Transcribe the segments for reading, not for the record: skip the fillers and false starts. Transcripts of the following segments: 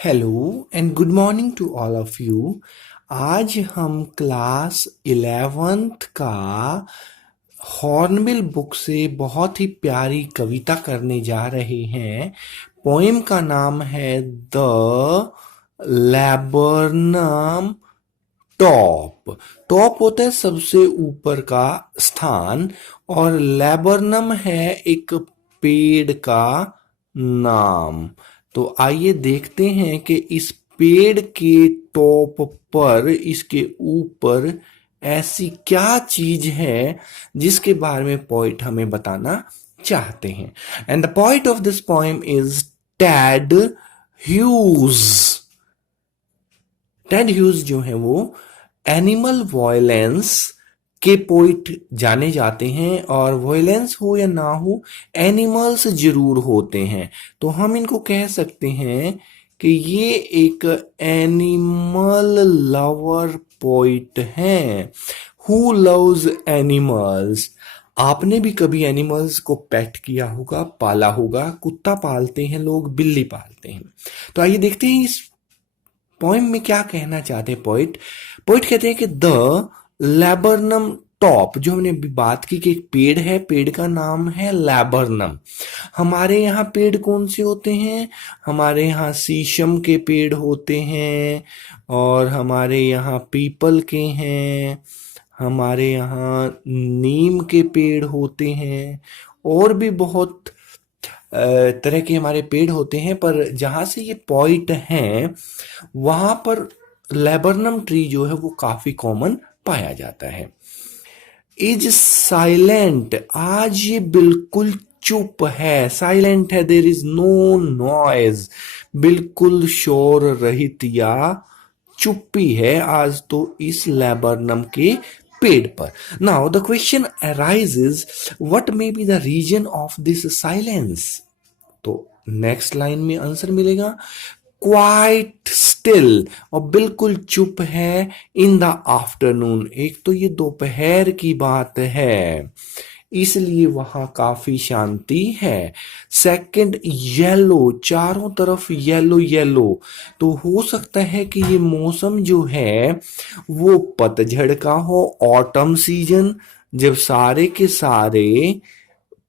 Hello and good morning to all of you. आज हम class 11th का hornbill book से बहुत ही प्यारी कविता करने जा रहे हैं। पोएम का नाम है द लैबरनम टॉप। टॉप होता है सबसे ऊपर का स्थान और लैबरनम है एक पेड़ का नाम। तो आइए देखते हैं कि इस पेड़ के टॉप पर, इसके ऊपर ऐसी क्या चीज है जिसके बारे में पोइट हमें बताना चाहते हैं। And the poet of this poem is Ted Hughes. Ted Hughes जो है वो एनिमल वायलेंस के पोइट जाने जाते हैं, और वायलेंस हो या ना हो एनिमल्स जरूर होते हैं। तो हम इनको कह सकते हैं कि ये एक एनिमल लवर पोइट हैं हु लव्स एनिमल्स। आपने भी कभी एनिमल्स को पेट किया होगा, पाला होगा। कुत्ता पालते हैं लोग, बिल्ली पालते हैं। तो आइए देखते हैं इस पोएम में क्या कहना चाहते हैं पोइट। पोइट कहते हैं कि द लैबरनम टॉप, जो हमने अभी बात की कि एक पेड़ है, पेड़ का नाम है लैबरनम। हमारे यहाँ पेड़ कौन से होते हैं? हमारे यहाँ शीशम के पेड़ होते हैं, और हमारे यहाँ पीपल के हैं, हमारे यहाँ नीम के पेड़ होते हैं, और भी बहुत तरह के हमारे पेड़ होते हैं। पर जहाँ से ये पॉइंट हैं वहाँ पर लेबरनम ट्री जो है वो काफी कॉमन पाया जाता है। इज साइलेंट, आज ये बिल्कुल चुप है। साइलेंट है, देर इज नो नॉइज, बिल्कुल शोर रहित या चुप्पी है आज तो इस लेबरनम के पेड़ पर। Now the question arises, what may be the reason of this silence. तो नेक्स्ट लाइन में आंसर मिलेगा क्वाइट स्टिल, और बिल्कुल चुप है इन द आफ्टरनून। एक तो ये दोपहर की बात है, इसलिए वहां काफी शांति है। सेकंड, येलो, चारों तरफ येलो येलो, तो हो सकता है कि ये मौसम जो है वो पतझड़ का हो, ऑटम सीजन, जब सारे के सारे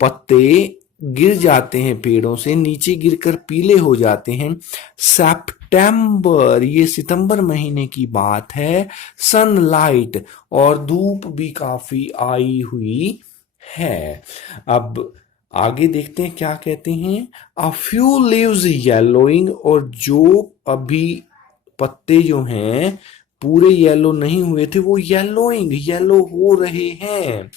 पत्ते गिर जाते हैं पेड़ों से, नीचे गिरकर पीले हो जाते हैं। सितंबर, ये सितंबर महीने की बात है। सनलाइट, और धूप भी काफी आई हुई है। अब आगे देखते हैं क्या कहते हैं। अ फ्यू लीव्स येलोइंग, और जो अभी पत्ते जो हैं पूरे येलो नहीं हुए थे वो येलोइंग, येलो हो रहे हैं।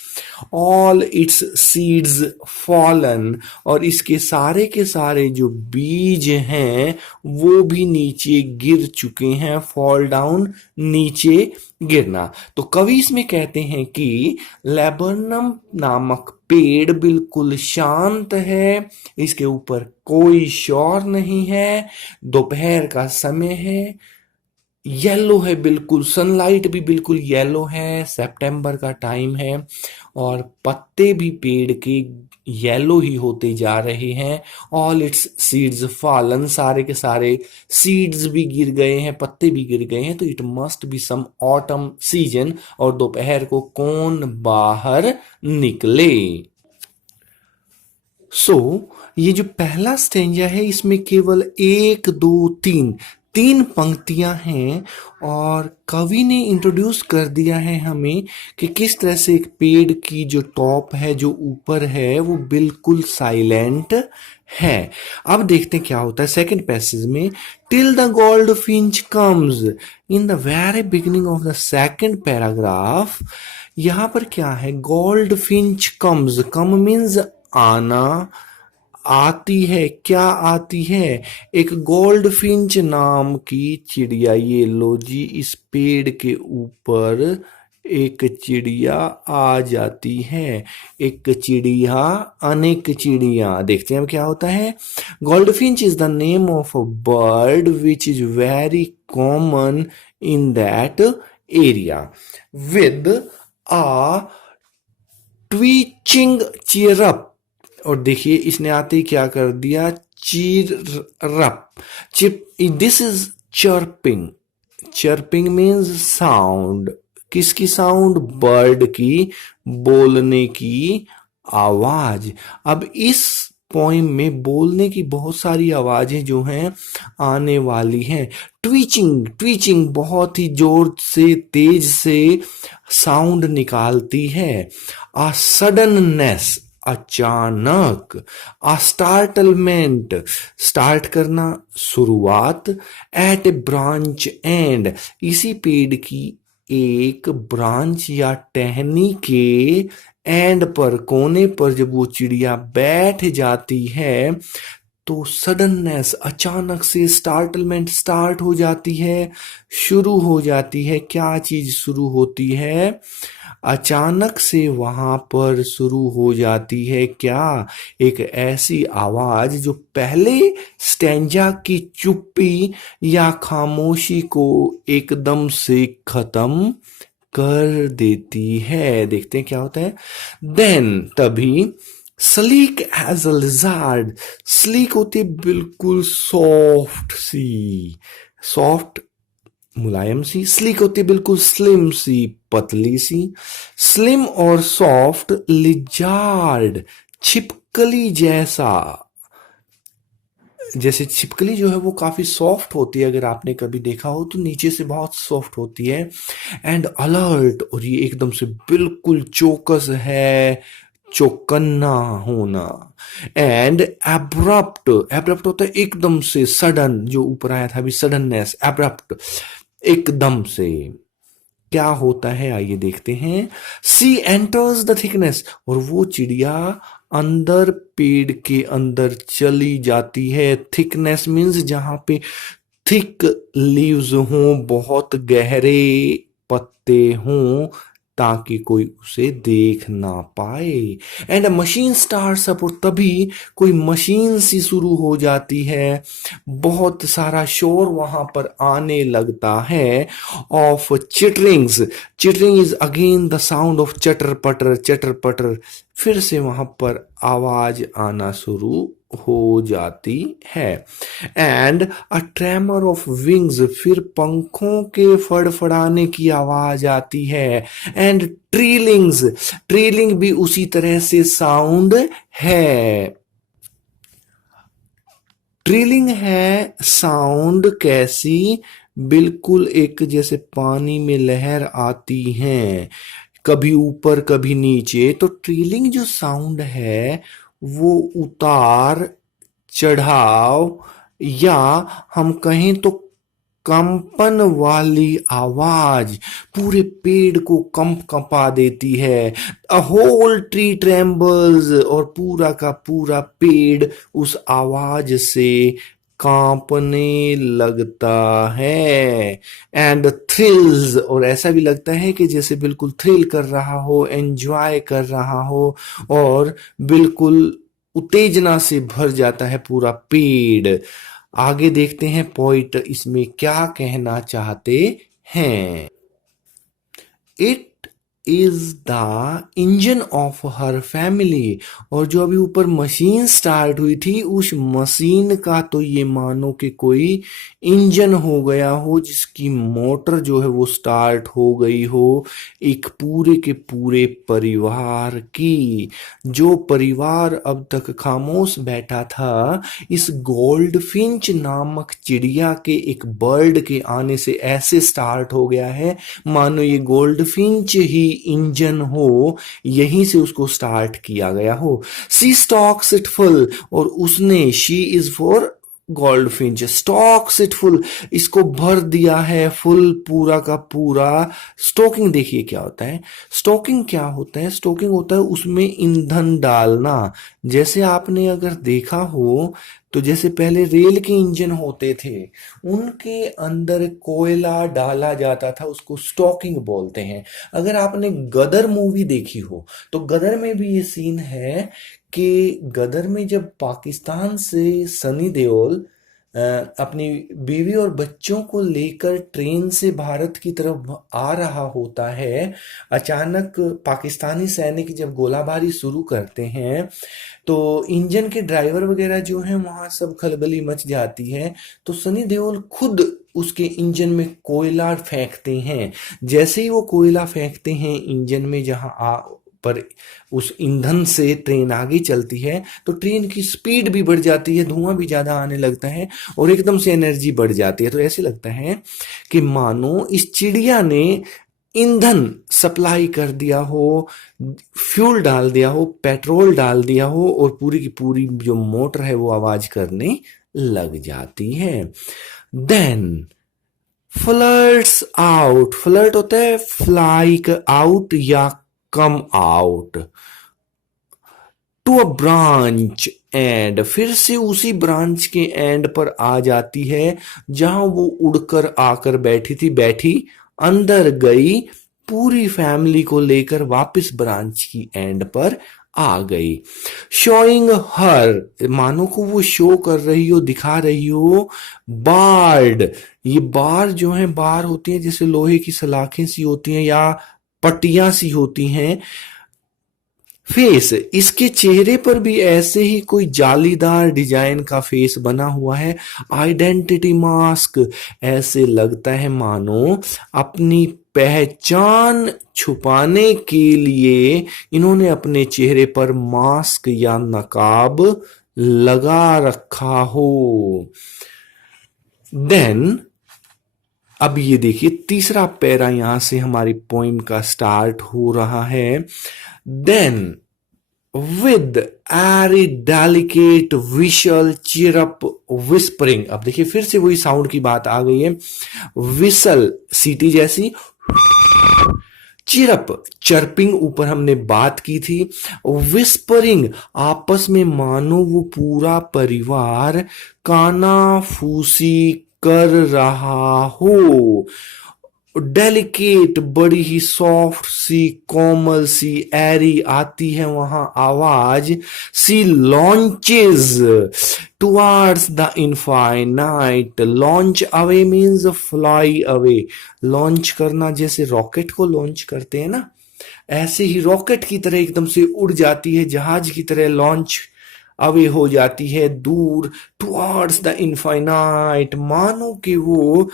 ऑल इट्स सीड्स फॉलन, और इसके सारे के सारे जो बीज हैं वो भी नीचे गिर चुके हैं। फॉल डाउन, नीचे गिरना। तो कवि इसमें कहते हैं कि लेबरनम नामक पेड़ बिल्कुल शांत है, इसके ऊपर कोई शोर नहीं है, दोपहर का समय है, येलो है, बिल्कुल सनलाइट भी बिल्कुल येलो है, सितंबर का टाइम है, और पत्ते भी पेड़ के येलो ही होते जा रहे हैं। ऑल इट्स सीड्स फॉलन, सारे के सारे सीड्स भी गिर गए हैं, पत्ते भी गिर गए हैं। तो it must be some autumn season, और दोपहर को कौन बाहर निकले। ये जो पहला स्टेंजा है इसमें केवल एक दो तीन तीन पंक्तियां हैं, और कवि ने इंट्रोड्यूस कर दिया है हमें कि किस तरह से एक पेड़ की जो टॉप है, जो ऊपर है, वो बिल्कुल साइलेंट है। अब देखते हैं क्या होता है सेकंड पैसेज में। Till the gold Finch comes, in the very beginning of the second paragraph, यहां पर क्या है, gold Finch comes, come means आना, आती है। क्या आती है? एक गोल्ड फिंच नाम की चिड़िया। ये लो जी, इस पेड़ के ऊपर एक चिड़िया आ जाती है। एक चिड़िया, अनेक चिड़िया। देखते हैं अब क्या होता है। Goldfinch is the name of a bird which is very common in that area with a twitching chirrup. और देखिए इसने आते ही क्या कर दिया, chirrup. This is chirping. Chirping means sound. किसकी साउंड? बर्ड की बोलने की आवाज। अब इस पोइम में बोलने की बहुत सारी आवाजें जो हैं आने वाली हैं। ट्वीचिंग, ट्वीचिंग बहुत ही जोर से तेज से साउंड निकालती है। आ सडननेस, अचानक। आ स्टार्टलमेंट, स्टार्ट करना, शुरुआत। एट ए ब्रांच एंड, इसी पेड़ की एक ब्रांच या टहनी के एंड पर, कोने पर जब वो चिड़िया बैठ जाती है तो सडननेस, अचानक से, स्टार्टलमेंट, स्टार्ट हो जाती है, शुरू हो जाती है। क्या चीज शुरू होती है? अचानक से वहां पर शुरू हो जाती है क्या? एक ऐसी आवाज जो पहले स्टैंजा की चुप्पी या खामोशी को एकदम से खत्म कर देती है। देखते हैं क्या होता है। देन, तभी, sleek as a lizard, sleek होती बिल्कुल सॉफ्ट सी, सॉफ्ट मुलायम सी। स्लीक होती बिल्कुल स्लिम सी, पतली सी। स्लिम और सॉफ्ट, लिजार्ड, छिपकली जैसा। जैसे छिपकली जो है वो काफी सॉफ्ट होती है, अगर आपने कभी देखा हो तो नीचे से बहुत सॉफ्ट होती है। एंड अलर्ट, और ये एकदम से बिल्कुल चौकस है, चौकन्ना होना। एंड एब्रप्ट, एब्रप्ट होता है एकदम से, सडन, जो ऊपर आया था अभी, सडननेस, एब्रप्ट, एकदम से। क्या होता है आइए देखते हैं। सी एंटर्स द थिकनेस, और वो चिड़िया अंदर, पेड़ के अंदर चली जाती है। थिकनेस मीन्स जहां पे थिक लीव्स हों, बहुत गहरे पत्ते हों, ताकि कोई उसे देख ना पाए। And a machine starts up, और तभी कोई मशीन सी शुरू हो जाती है। बहुत सारा शोर वहां पर आने लगता है। Of चिटरिंग्स, chittering is again the sound of चटर पटर, चटर पटर। फिर से वहां पर आवाज आना शुरू हो जाती है। And a tremor of wings, फिर पंखों के फड़फड़ाने की आवाज आती है। एंड ट्रीलिंग्स, ट्रीलिंग भी उसी तरह से साउंड है। ट्रीलिंग है साउंड कैसी? बिल्कुल एक जैसे पानी में लहर आती है, कभी ऊपर कभी नीचे। तो ट्रीलिंग जो साउंड है वो उतार चढ़ाव, या हम कहें तो कंपन वाली आवाज, पूरे पेड़ को कंपा देती है। अ होल ट्री ट्रेम्बल्स, और पूरा का पूरा पेड़ उस आवाज से कांपने लगता है। एंड थ्रिल्स, और ऐसा भी लगता है कि जैसे बिल्कुल थ्रिल कर रहा हो, एंजॉय कर रहा हो, और बिल्कुल उत्तेजना से भर जाता है पूरा पेड़। आगे देखते हैं पोइट इसमें क्या कहना चाहते हैं। It is the engine of her family, और जो अभी ऊपर मशीन स्टार्ट हुई थी, उस मशीन का तो ये मानो कि कोई इंजन हो गया हो, जिसकी मोटर जो है वो स्टार्ट हो गई हो, एक पूरे के पूरे परिवार की। जो परिवार अब तक खामोश बैठा था, इस गोल्ड फिंच नामक चिड़िया के, एक बर्ड के आने से ऐसे स्टार्ट हो गया है मानो ये गोल्ड फिंच ही इंजन हो, यहीं से उसको स्टार्ट किया गया हो। सी स्टॉक्स इट फुल, और उसने, she is for gold Finch, stocks it full, इसको भर दिया है फुल, पूरा का पूरा। स्टोकिंग देखिए क्या होता है। स्टोकिंग क्या होता है? स्टोकिंग होता है उसमें ईंधन डालना। जैसे आपने अगर देखा हो तो जैसे पहले रेल के इंजन होते थे, उनके अंदर कोयला डाला जाता था, उसको स्टॉकिंग बोलते हैं। अगर आपने गदर मूवी देखी हो तो गदर में भी ये सीन है कि गदर में जब पाकिस्तान से सनी देओल अपनी बीवी और बच्चों को लेकर ट्रेन से भारत की तरफ आ रहा होता है, अचानक पाकिस्तानी सैनिक जब गोलाबारी शुरू करते हैं तो इंजन के ड्राइवर वगैरह जो हैं वहाँ सब खलबली मच जाती है। तो सनी देओल खुद उसके इंजन में कोयला फेंकते हैं। जैसे ही वो कोयला फेंकते हैं इंजन में, जहाँ पर उस ईंधन से ट्रेन आगे चलती है, तो ट्रेन की स्पीड भी बढ़ जाती है, धुआं भी ज़्यादा आने लगता है और एकदम से एनर्जी बढ़ जाती है। तो ऐसे लगता है कि मानो इस चिड़िया ने ईंधन सप्लाई कर दिया हो, फ्यूल डाल दिया हो, पेट्रोल डाल दिया हो और पूरी की पूरी जो मोटर है वो आवाज करने लग जाती है। देन फ्लर्ट्स आउट, फ्लर्ट होता है फ्लाई आउट या come out to a branch and, फिर से उसी ब्रांच के एंड पर आ जाती है जहां वो उड़कर आकर बैठी अंदर गई, पूरी फैमिली को लेकर वापस ब्रांच की एंड पर आ गई। शोइंग हर, मानो को वो शो कर रही हो, दिखा रही हो बार्ड। ये बार जो है, बार होती है जैसे लोहे की सलाखें सी होती हैं या पट्टियां सी होती हैं। फेस, इसके चेहरे पर भी ऐसे ही कोई जालीदार डिजाइन का फेस बना हुआ है। आइडेंटिटी मास्क, ऐसे लगता है मानो अपनी पहचान छुपाने के लिए इन्होंने अपने चेहरे पर मास्क या नकाब लगा रखा हो। देन अब ये देखिए तीसरा पैरा यहां से हमारी पोइम का स्टार्ट हो रहा है। Then with airy delicate whistle chirp whispering, अब देखिए फिर से वही साउंड की बात आ गई है। विसल सीटी जैसी, चिरप चर्पिंग ऊपर हमने बात की थी, विस्परिंग आपस में मानो वो पूरा परिवार काना फूसी कर रहा हो। डेलिकेट, बड़ी ही सॉफ्ट सी, कोमल सी, एरी आती है वहां आवाज। Sea launches towards the infinite, launch away means fly away, launch करना, जैसे रॉकेट को लॉन्च करते हैं ना, ऐसे ही रॉकेट की तरह एकदम से उड़ जाती है, जहाज की तरह लॉन्च अवे हो जाती है दूर, टुवार्ड्स द इनफाइनाइट, मानो कि वो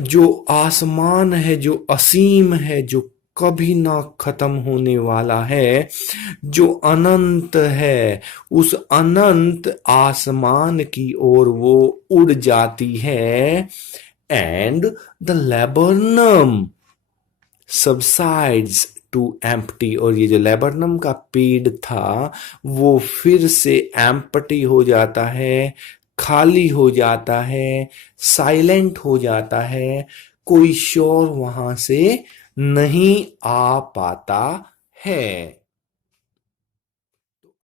जो आसमान है, जो असीम है, जो कभी ना खत्म होने वाला है, जो अनंत है, उस अनंत आसमान की ओर वो उड़ जाती है। And the laburnum subsides to empty, और ये जो लेबरनम का पेड़ था वो फिर से एम्प्टी हो जाता है, खाली हो जाता है, साइलेंट हो जाता है, कोई शोर वहां से नहीं आ पाता है।